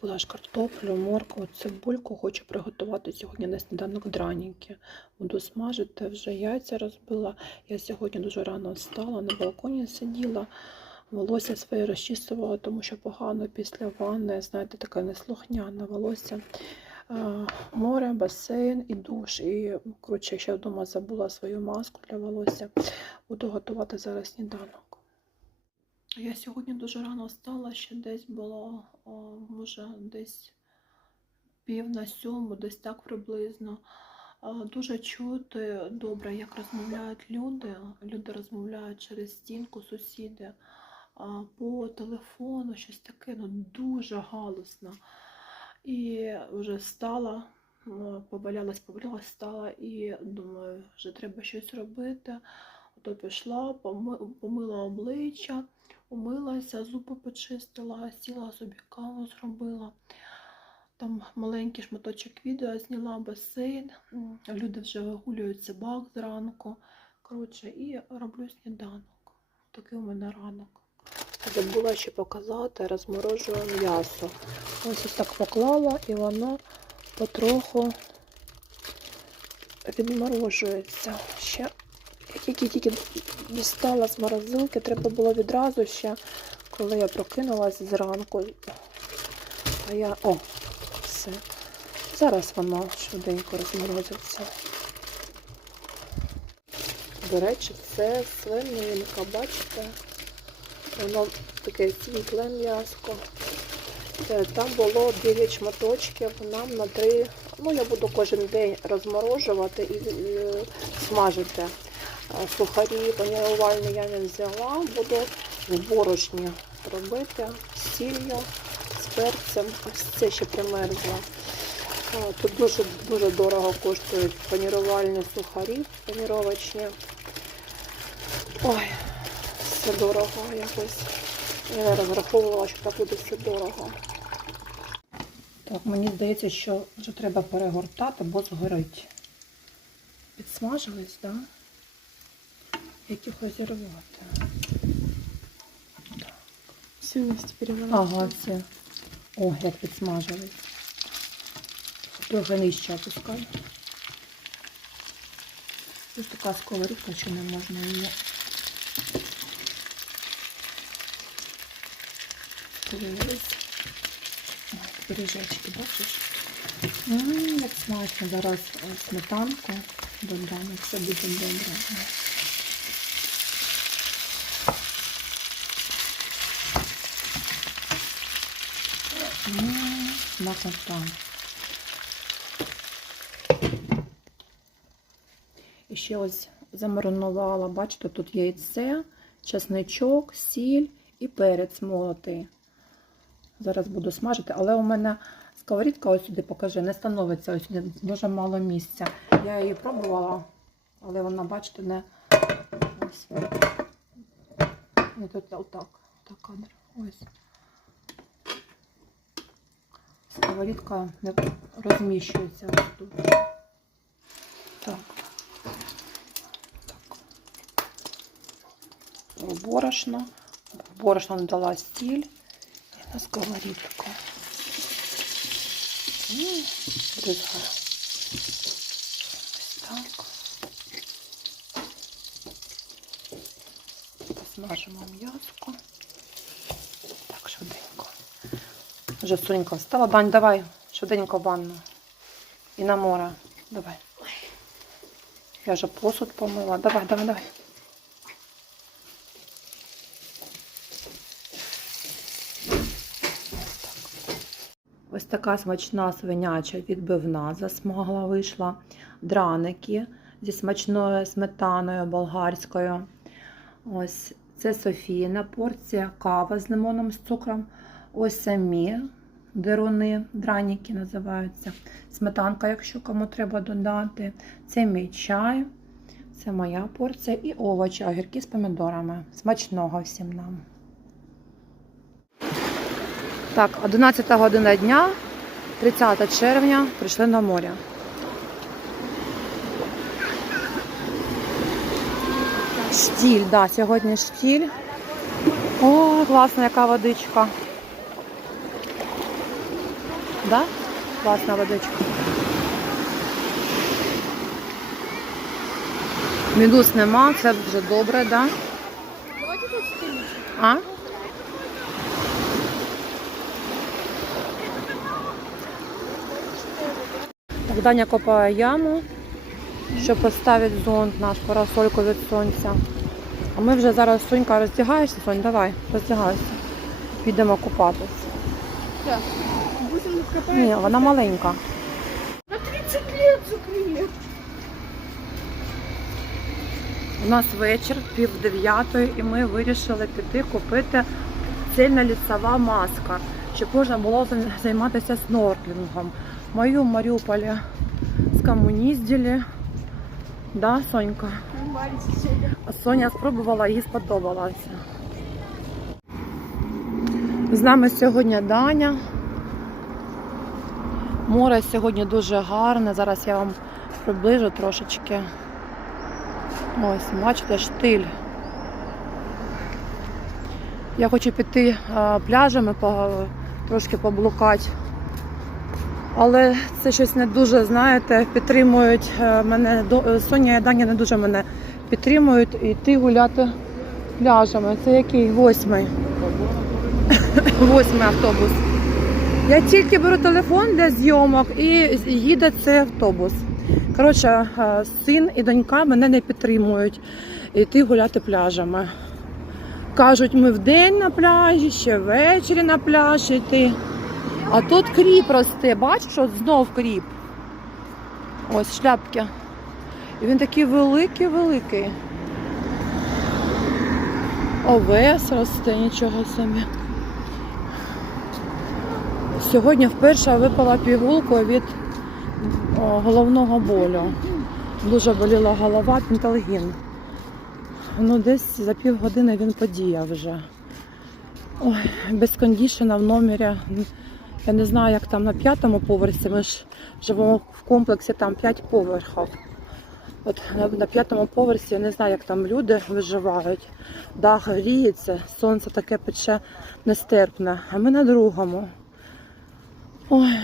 Купила ж картоплю, моркву, цибульку. Хочу приготувати сьогодні на сніданок драніки. Буду смажити, вже яйця розбила. Я сьогодні дуже рано встала, на балконі сиділа, волосся своє розчісувала, тому що погано після ванни, знаєте, таке неслухняне волосся. Море, басейн і душ. І, коротше, ще вдома забула свою маску для волосся. Буду готувати зараз сніданок. Я сьогодні дуже рано встала, ще десь було, о, може, десь пів на сьому, десь так приблизно. Дуже чути добре, як розмовляють люди. Люди розмовляють через стінку, сусіди, по телефону, щось таке, ну дуже галусно. І вже встала, м, повалялась, повалялась, встала і думаю, вже треба щось робити. Ото пішла, помила обличчя, умилася, зуби почистила, сіла собі каву зробила. Там маленький шматочок відео зняла басейн. Люди вже вигулюють собак зранку. Коротше, і роблю сніданок. Такий у мене ранок. Забула ще показати, розморожую м'ясо. Ось ось так поклала і воно потроху відморожується. Ще я тільки-тільки дістала з морозилки, треба було відразу ще, коли я прокинулась зранку. А я. О, все. Зараз воно швиденько розморозиться. До речі, це свининка, бачите? Воно таке світле м'яско. Е, Там було 9 шматочків, нам на 3. Ну, я буду кожен день розморожувати і е, смажити. Е, Сухарі панірувальні я не взяла, буду в борошні робити з сіллю, з перцем. Ось це ще примерзло. Е, Тут дуже дуже дорого коштують панірувальні сухарі, паніровочні. Ой, все дорого якось. Я не розраховувала, що так буде все дорого. Так, мені здається, що вже треба перегортати, бо згорить. Підсмажились, так? Да? Як їх розірвати? Все вместе переворачиваем. Ага, це. О, як підсмажились. Трохи нижче опускай. Ось така сковорідка, що не можна її. Пиріжечки, бачиш? Ммм, як смачно. Зараз сметанку додамо, все буде добре. Смакота. І ще ось замаринувала, бачите, тут яйце, чесничок, сіль і перець молотий. Зараз буду смажити, але у мене сковорідка, ось сюди покажи, не становиться ось сюди дуже мало місця. Я її пробувала, але вона, бачите, не ось. Не тут отак, так кадр. Ось. Сковорідка не розміщується ось тут. Так. так. Борошно. Борошно додала стіль і на сковорідку. М, Бризгаю. Ось так. Посмажимо м'яско. Так, швиденько. Вже сонька встала. Дань, давай, швиденько в ванну. І на море. Давай. Я вже посуд помила. Давай, давай, давай. Ось така смачна свиняча відбивна засмагла вийшла. Драники зі смачною сметаною болгарською. Ось це Софіїна порція, кава з лимоном з цукром. Ось самі деруни, драніки називаються. Сметанка, якщо кому треба додати. Це мій чай, це моя порція і овочі, огірки з помідорами. Смачного всім нам. Так, 11 година дня, 30 червня, прийшли на море. Штіль, да, сьогодні штіль. О, класна яка водичка. Да? Класна водичка. Медуз нема, це вже добре, да? А? Так, Даня копає яму, щоб поставити зонт наш парасольку від сонця. А ми вже зараз, Сонька, роздягаєшся, Сонь, давай, роздягайся. Підемо купатись. Ні, вона маленька. На 30 лет закрыли. У нас вечір, пів дев'ятої, і ми вирішили піти купити цільна лісова маска, щоб можна було займатися снорклінгом. Мою в Маріуполі з скомуніздили. Да, Сонька? А Соня спробувала, їй сподобалося. З нами сьогодні Даня. Море сьогодні дуже гарне. Зараз я вам приближу трошечки. Ось, бачите, штиль. Я хочу піти а, пляжами, трошки поблукати. Але це щось не дуже, знаєте, підтримують е, мене. е, Соня і Даня не дуже мене підтримують йти гуляти пляжами. Це який? Восьмий. Восьмий автобус. Я тільки беру телефон для зйомок і їде цей автобус. Коротше, е, син і донька мене не підтримують йти гуляти пляжами. Кажуть, ми вдень на пляжі, ще ввечері на пляж йти. А тут кріп росте, бачиш, от знов кріп. Ось шляпки. І він такий великий-великий. Овес росте, нічого собі. Сьогодні вперше випала пігулку від головного болю. Дуже боліла голова, пенталгін. Ну, десь за півгодини він подіяв вже. Ой, без кондішена в номері. Я не знаю, як там на п'ятому поверсі. Ми ж живемо в комплексі, там п'ять поверхів. От на п'ятому поверсі я не знаю, як там люди виживають. Дах гріється, сонце таке пече нестерпне. А ми на другому. Ой.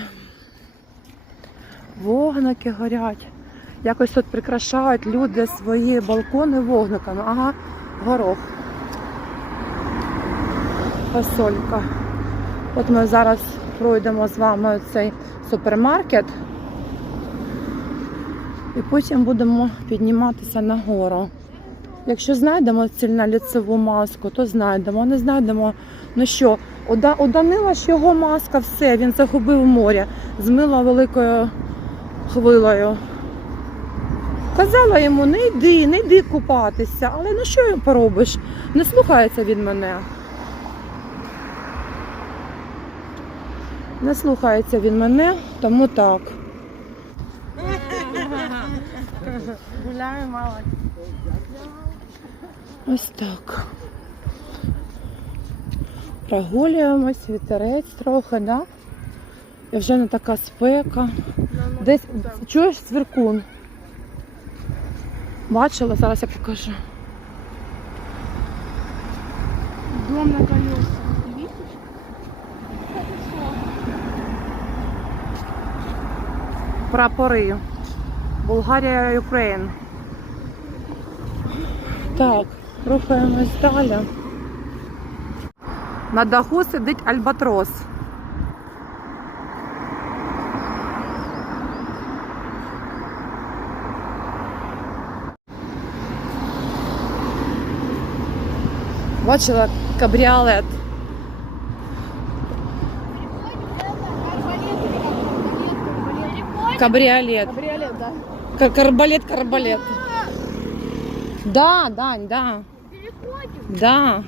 Вогники горять. Якось тут прикрашають люди свої балкони вогниками. Ага, горох. Фасолька. От ми зараз пройдемо з вами цей супермаркет. І потім будемо підніматися нагору. Якщо знайдемо цільноліцеву маску, то знайдемо. Не знайдемо, ну що, у Данила ж його маска, все, він загубив море, змила великою хвилею. Казала йому, не йди, не йди купатися, але ну що йому поробиш? Не слухається він мене. Не слухається він мене, тому так. Гуляем мало. Ось так. Прогулюємось, вітерець трохи, да? І вже не така спека. Десь чуєш цвіркун? Бачила, зараз я покажу. Дом на колесах. Прапори. Болгарія, Україн. Так, рухаємось далі. На даху сидить альбатрос. Бачила кабріолет. Кабріолет. Кабриолет, да. Кар- Карбалет, карбалет. Да, Дань, да. Да.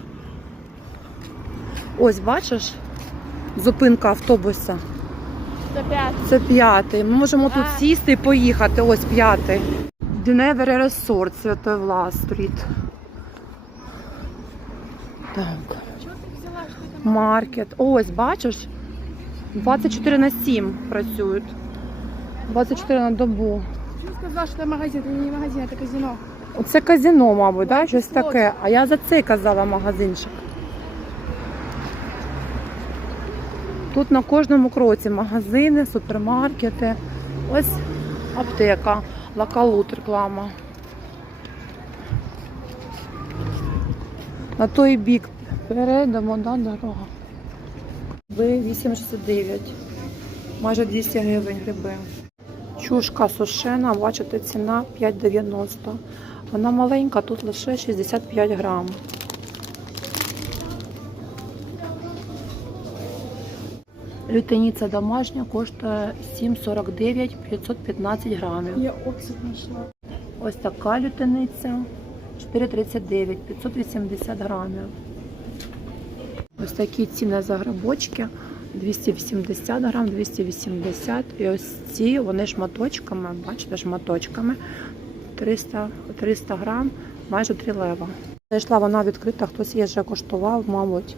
Ось, бачиш? Зупинка автобуса. За пять. Це п'ятий. Ми можемо тут А. сісти і поїхати. Ось п'ятий. Дюневері Ресорт, Святой Влас стріт. Так. Чего ты взяла? Что это? Маркет. Ось, бачиш? 24 на 7 працюють. 24 на добу. Почему сказала, что это магазин? Это не магазин, это казино. Оце казино, мабуть, да? щось Слот. таке. А я за цей казала магазинчик. Тут на кожному кроці магазини, супермаркети. Ось аптека, лакалут реклама. На той бік перейдемо, да, дорога. Гриби 8,69. Майже 200 гривень гриби. Чушка сушена, бачите, ціна 5,90. Вона маленька, тут лише 65 грам. Лютеніця домашня коштує 7,49 515 грамів. Я оксид нашла. Ось така лютениця 4,39 580 грамів. Ось такі ціни за грибочки 280 грам, 280. І ось ці вони шматочками, бачите, шматочками 300, 300 грам, майже 3 лева. Зайшла вона відкрита, хтось її вже коштував, мабуть.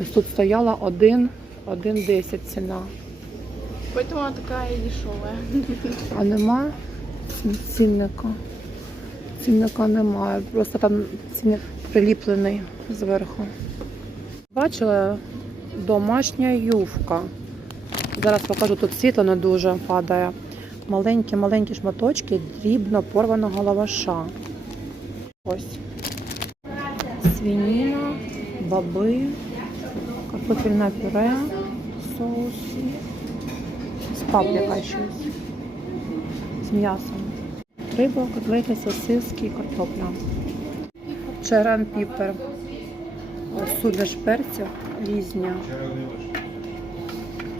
Ось тут стояла 1, 1,10 ціна. Поэтому она такая и дешевая. А нема цінника. Цінника немає. Просто там цінник приліплений зверху. Бачили домашня ювка. Зараз покажу, тут світло не дуже падає. Маленькі-маленькі шматочки дрібно порваного лаваша. Ось. Свініна, баби, картофельне пюре, соус з паприка щось. З м'ясом. Риба, котлети, сосиски, картопля. Черен піпер. Суміш перців різні.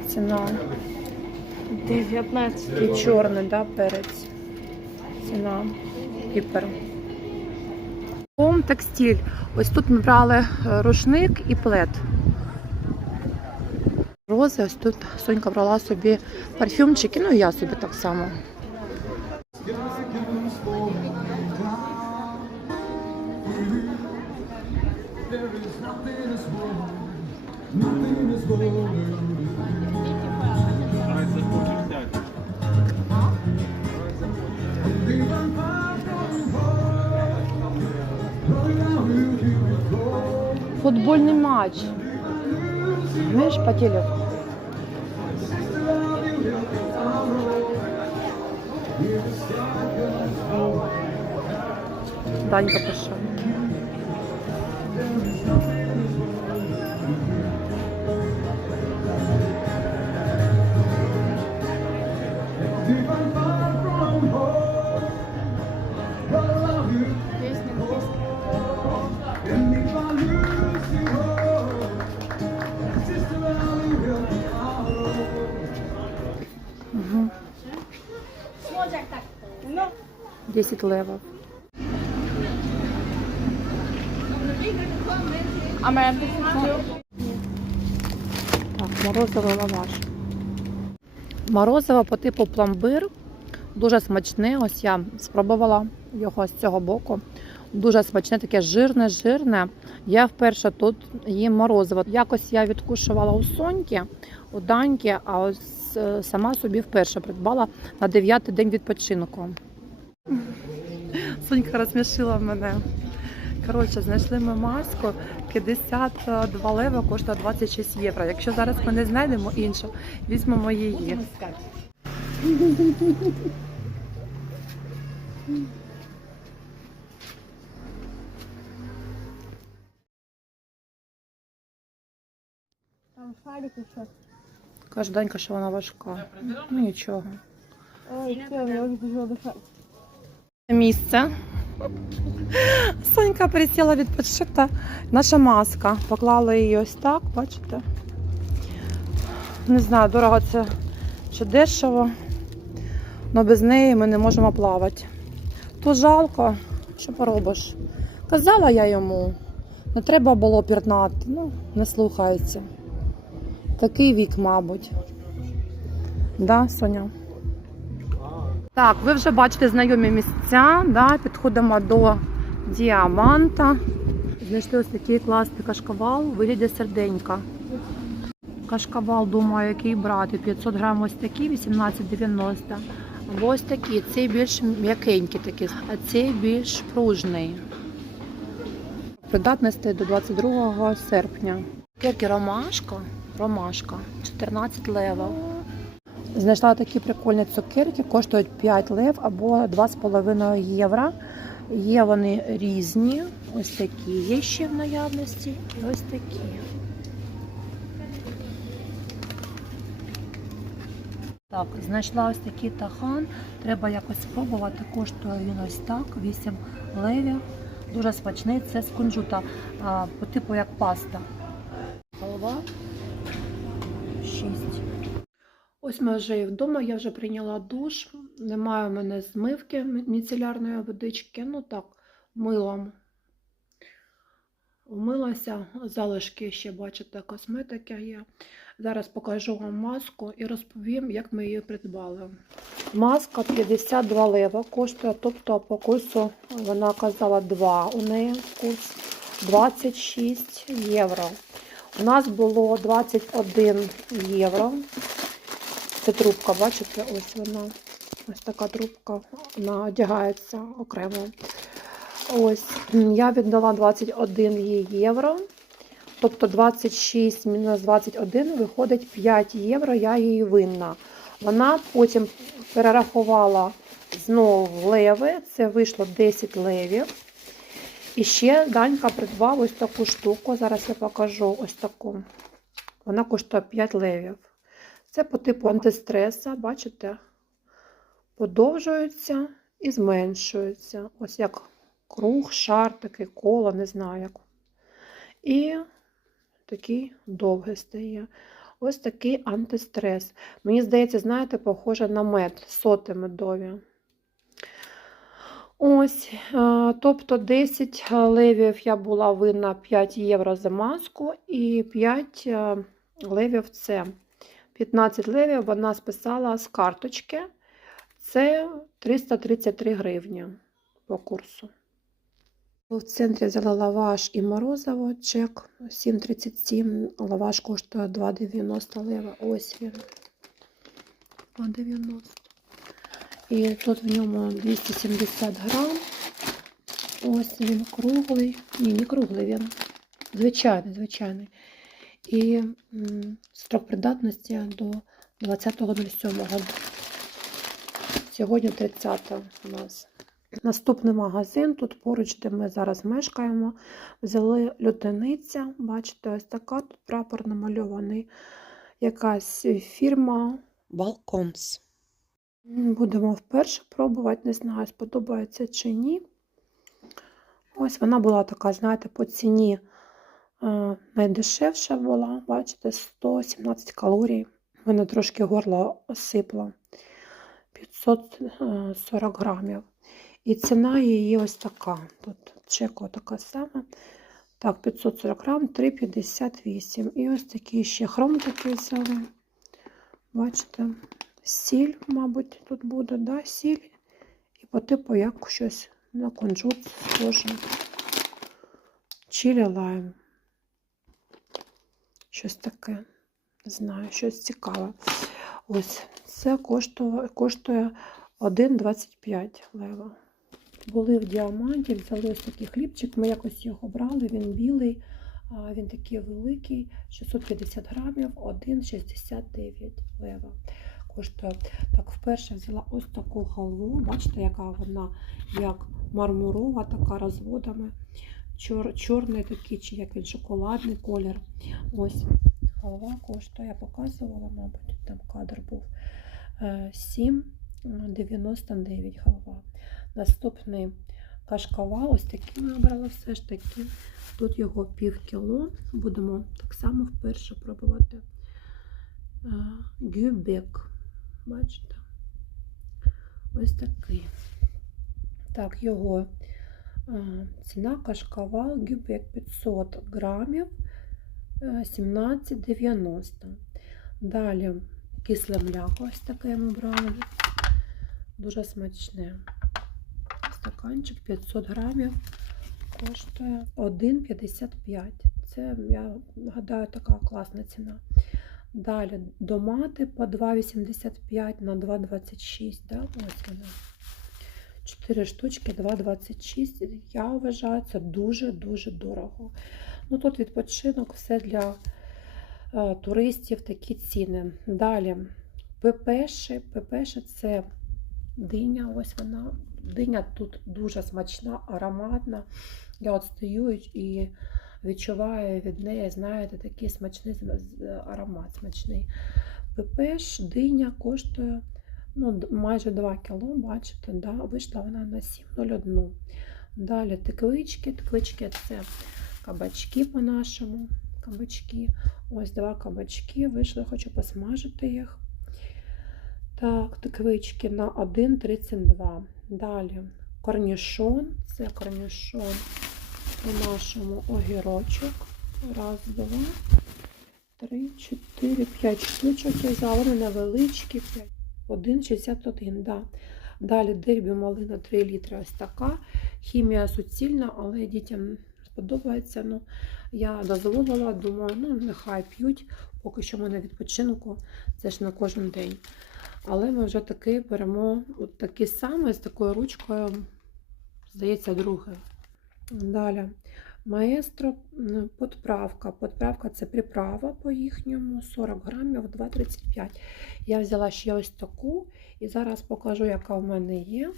Ціна. 19. І чорний, да, перець. Ціна. Піпер. Хом текстиль. Ось тут ми брали рушник і плед. Рози, ось тут Сонька брала собі парфюмчики, ну і я собі так само. Футбольний матч. Знаєш, по телеку. Данька пішов. 10 левов. а моя песня? Так, морозовий лаваш. Морозиво по типу пломбир. Дуже смачне. Ось я спробувала його з цього боку. Дуже смачне, таке жирне, жирне. Я вперше тут їм морозиво. Якось я відкушувала у Соньки, у Даньки, а ось е, сама собі вперше придбала на дев'ятий день відпочинку. Сонька розсмішила мене. Коротше, знайшли ми маску 52 лева, коштує 26 євро. Якщо зараз ми не знайдемо іншу, візьмемо її. Там шарик еще. Каже Данька, що вона важка. Ну нічого. Ой, все, я уже тяжело дышать. Місце. Сонька присіла відпочити. Наша маска. Поклали її ось так, бачите? Не знаю, дорого це чи дешево. але без неї ми не можемо плавати. То жалко, що поробиш. Казала я йому, не треба було пірнати, ну, не слухається. Такий вік, мабуть. Да, Соня? Так, ви вже бачите знайомі місця, да, підходимо до діаманта. Знайшли ось такий класний кашкавал вигляді серденька. Кашкавал, думаю, який брати. 500 грам ось такий, 18,90. Або ось такий, цей більш м'якенький такий, а цей більш пружний. Придатності до 22 серпня. Як і ромашка. ромашка 14 левел. Знайшла такі прикольні цукерки, коштують 5 лев або 2,5 євро. Є вони різні, ось такі є ще в наявності, і ось такі. Так, знайшла ось такий тахан. Треба якось спробувати. Коштує він ось так, 8 левів. Дуже смачний. Це з кунжута, по типу як паста. Голова Ось ми вже і вдома, я вже прийняла душ. Немає у мене змивки міцелярної водички. Ну так, милом. Умилася, залишки ще, бачите, косметики є. Зараз покажу вам маску і розповім, як ми її придбали. Маска 52 лева коштує, тобто по курсу вона казала 2 у неї курс 26 євро. У нас було 21 євро. Це трубка, бачите, ось вона. Ось така трубка, вона одягається окремо. Ось, я віддала 21 їй євро. Тобто 26 мінус 21 виходить 5 євро, я їй винна. Вона потім перерахувала знову леви, це вийшло 10 левів. І ще Данька придбав ось таку штуку. Зараз я покажу ось таку. Вона коштує 5 левів. Це по типу антистреса, бачите? Подовжується і зменшується. Ось як круг, шар, такий коло, не знаю як. І такий довгий стає. Ось такий антистрес. Мені здається, знаєте, похоже на мед, соти медові. Ось, тобто 10 левів я була винна 5 євро за маску і 5 е, левів це 15 левів вона списала з карточки. Це 333 гривні по курсу. В центрі взяла лаваш і морозиво, чек 7,37, лаваш коштує 2,90 лева. Ось він. 2,90. І тут в ньому 270 грам. Ось він круглий. Ні, не круглий він. Звичайний, звичайний. І строк придатності до 20.07. Сьогодні 30 у нас. Наступний магазин, тут поруч, де ми зараз мешкаємо, взяли лютениця. Бачите, ось така тут прапор намальований. Якась фірма. М, Будемо вперше пробувати, не знаю, сподобається чи ні. Ось вона була така, знаєте, по ціні найдешевша була, бачите, 117 калорій. Мене трошки горло осипло. 540 грамів. І ціна її ось така. Тут чеко така сама. Так, 540 грам, 3,58. І ось такий ще хром такий взяли. Бачите, сіль, мабуть, тут буде, да? сіль. І по типу як щось на кунжут схоже. Чилі лайм. Щось таке. Не знаю, щось цікаве. Ось це коштує, коштує 1,25 лева. Були в діаманті, взяли ось такий хлібчик. Ми якось його брали, він білий, він такий великий, 650 грамів, 1,69 лева. Коштує. Так, вперше взяла ось таку халву. Бачите, яка вона як мармурова, така розводами. Чор, чорний такий, чи як він шоколадний колір. Ось халва коштує, я показувала, мабуть, там кадр був. Е, 7,99 халва. Наступний кашкавал, ось такий ми обрали все ж таки. Тут його пів кіло. Будемо так само вперше пробувати. Е, Гюбек. Бачите? Ось такий. Так, його е, ціна кашкавал Гюбек 500 грамів е, 17,90. Далі кисле мляко, ось таке ми брали. Дуже смачне. Стаканчик 500 грамів коштує 1,55. Це, я гадаю, така класна ціна. Далі домати по 2,85 на 2,26. Да? Ось вона. 4 штучки 2,26. Я вважаю, це дуже-дуже дорого. Ну тут відпочинок, все для е, туристів такі ціни. Далі пепеші. Пепеші це диня. Ось вона. Диня тут дуже смачна, ароматна. Я от стою і відчуваю від неї, знаєте, такий смачний аромат смачний. Пепеш, диня коштує ну, майже 2 кіло, бачите, да? вийшла вона на 7,01. Далі тиквички. Тиквички це кабачки по-нашому. Кабачки. Ось два кабачки. Вийшли, хочу посмажити їх. Так, тиквички на 1,32. Далі корнішон. Це корнішон по-нашому огірочок. Раз, два, три, чотири, п'ять штучок. Я взяла вони невеличкі. 5. 1,61, да. Далі дербі малина 3 літри. Ось така. Хімія суцільна, але дітям сподобається. Ну, я дозволила, думаю, ну нехай п'ють, поки що ми на відпочинку, це ж на кожен день. Але ми вже таки беремо от такі саме з такою ручкою, здається, друге. Далі. Маестро подправка. Подправка це приправа по їхньому 40 грамів 2,35. Я взяла ще ось таку і зараз покажу, яка в мене є.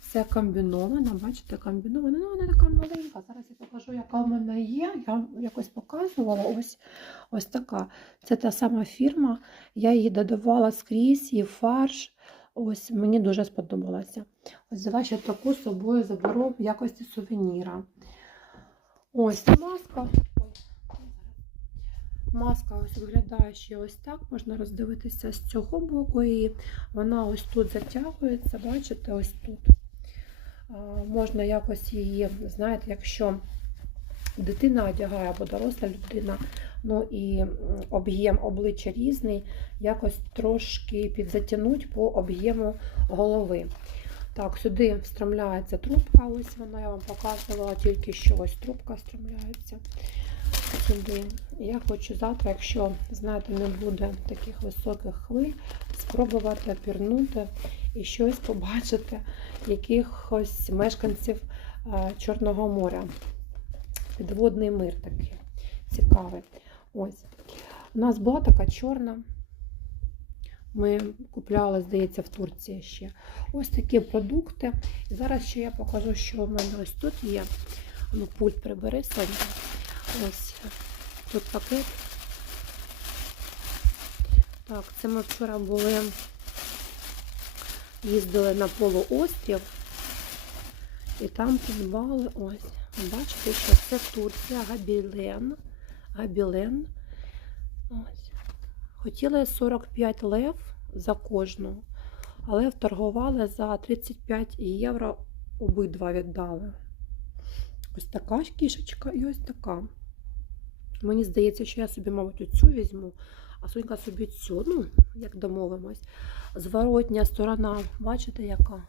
Це комбінована, бачите, комбінована. Ну, вона така маленька. Зараз я покажу, яка в мене є. Я якось показувала. Ось, ось така. Це та сама фірма. Я її додавала скрізь і фарш. Ось мені дуже сподобалася. Ось взяла ще таку собою заберу в якості сувеніра. Ось маска. Маска ось виглядає ще ось так. Можна роздивитися з цього боку. І вона ось тут затягується, бачите, ось тут. Можна якось її, знаєте, якщо дитина одягає або доросла людина, ну і об'єм обличчя різний, якось трошки підзатягнуть по об'єму голови. Так, сюди встромляється трубка, ось вона, я вам показувала тільки що ось трубка встромляється сюди. Я хочу завтра, якщо, знаєте, не буде таких високих хвиль, спробувати пірнути і щось побачити, якихось мешканців Чорного моря. Підводний мир такий цікавий. Ось. У нас була така чорна. Ми купляли, здається, в Турції ще. Ось такі продукти. І зараз ще я покажу, що в мене ось тут є. Ну, пульт прибери Соня. Ось тут пакет. Так, це ми вчора були, їздили на полуострів і там придбали ось. Бачите, що це Турція, Габілен. Габілен. Ось. Хотіли 45 лев за кожну, але вторгували за 35 євро обидва віддали. Ось така кішечка і ось така. Мені здається, що я собі, мабуть, оцю візьму, а Сонька собі цю, ну, як домовимось. Зворотня сторона, бачите, яка?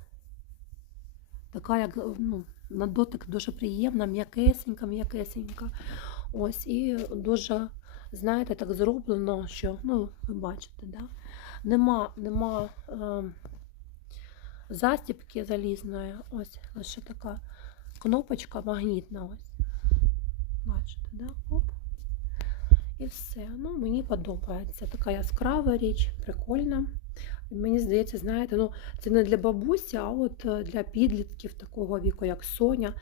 Така, як ну, на дотик дуже приємна, м'якесенька, м'якесенька. Ось, і дуже, знаєте, так зроблено, що, ну, ви бачите, да? нема, нема е, застіпки залізної. Ось лише така кнопочка магнітна. Ось. Бачите, да? Оп. І все. Ну, мені подобається. Така яскрава річ, прикольна. Мені здається, знаєте, ну, це не для бабусі, а от е, для підлітків такого віку, як Соня.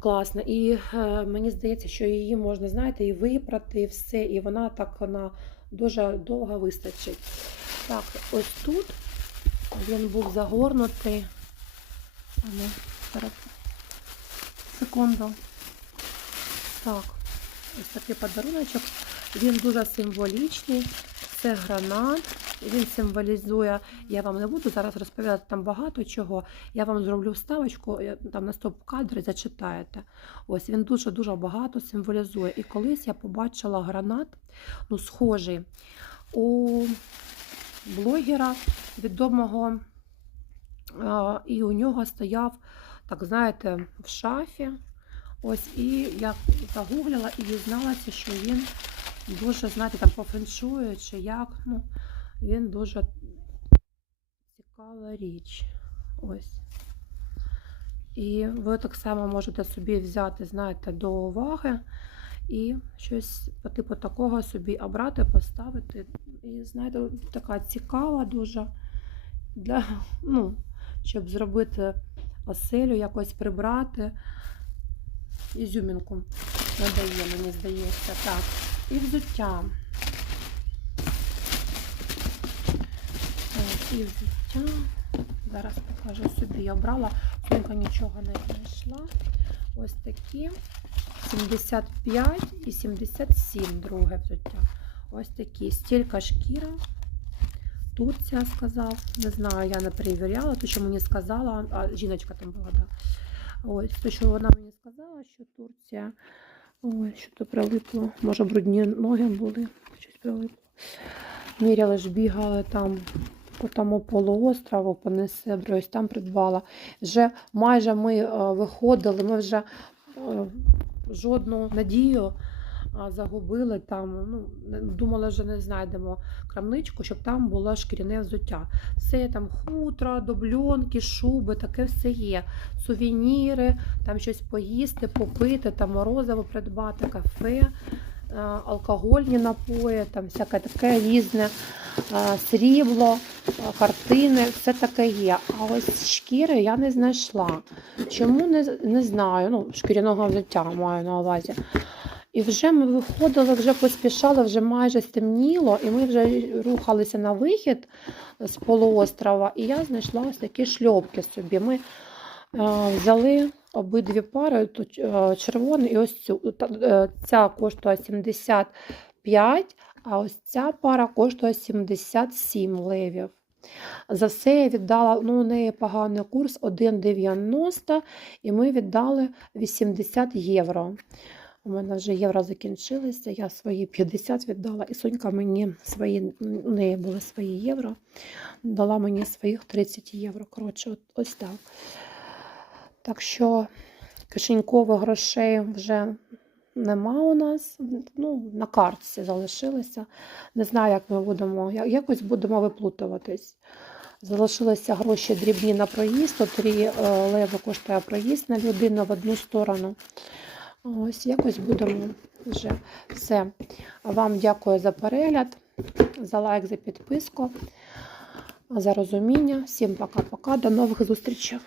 Класно. І е, мені здається, що її можна, знаєте, і випрати, і все, і вона так вона дуже довго вистачить. Так, ось тут він був загорнутий. Ну. Секунду. Так, ось такий подаруночок. Він дуже символічний. Це гранат. Він символізує, я вам не буду зараз розповідати там багато чого. Я вам зроблю вставочку, там на стоп-кадрі зачитаєте. Ось він дуже-дуже багато символізує. І колись я побачила гранат, ну, схожий у блогера відомого, і у нього стояв, так знаєте, в шафі. Ось і я загуглила і дізналася, що він дуже, знаєте, там по чи як. Ну, він дуже цікава річ. Ось. І ви так само можете собі взяти, знаєте, до уваги і щось по типу такого собі обрати, поставити. І знаєте, така цікава дуже для, ну, щоб зробити оселю, якось прибрати. Ізюмінку надає, мені здається. Так. І взуття. Так, і взуття. Зараз покажу собі. Я брала, тільки нічого не знайшла. Ось такі 75 і 77 друге взуття. Ось такі стілька шкіра. Турція сказав. Не знаю, я не перевіряла, то що мені сказала, а жіночка там була, да. Ось, то, що вона мені сказала, що Турція. Ой, що то прилипло. Може, брудні ноги були, щось прилипло. Міряли ж бігали там по тому полуострову, по Несебрі, ось там придбала. Вже майже ми е, виходили, ми вже е, жодну надію загубили там. Ну, думали, що не знайдемо крамничку, щоб там було шкіряне взуття. Все там хутра, дубльонки, шуби, таке все є. Сувеніри, там щось поїсти, попити, там морозиво придбати, кафе, алкогольні напої, там всяке таке різне, е, срібло, е, картини, все таке є. А ось шкіри я не знайшла. Чому не, не знаю. Ну, шкіряного взуття маю на увазі. І вже ми виходили, вже поспішали, вже майже стемніло, і ми вже рухалися на вихід з полуострова. І я знайшла ось такі шльопки собі. Ми е, взяли обидві пари, тут е, червону і ось цю. Е, Ця коштує 75, а ось ця пара коштує 77 левів. За все я віддала, ну, у неї поганий курс 1,90, і ми віддали 80 євро. У мене вже євро закінчилися, я свої 50 віддала, і Сонька мені свої, у неї були свої євро, дала мені своїх 30 євро. Коротше, от, ось так. Так що кишенькових грошей вже нема у нас. Ну, на картці залишилися. Не знаю, як ми будемо, якось будемо виплутуватись. Залишилися гроші дрібні на проїзд, то 3 леви коштує проїзд на людину в одну сторону. Ось якось будемо вже все. Вам дякую за перегляд, за лайк, за підписку, за розуміння. Всім пока-пока. До нових зустрічей.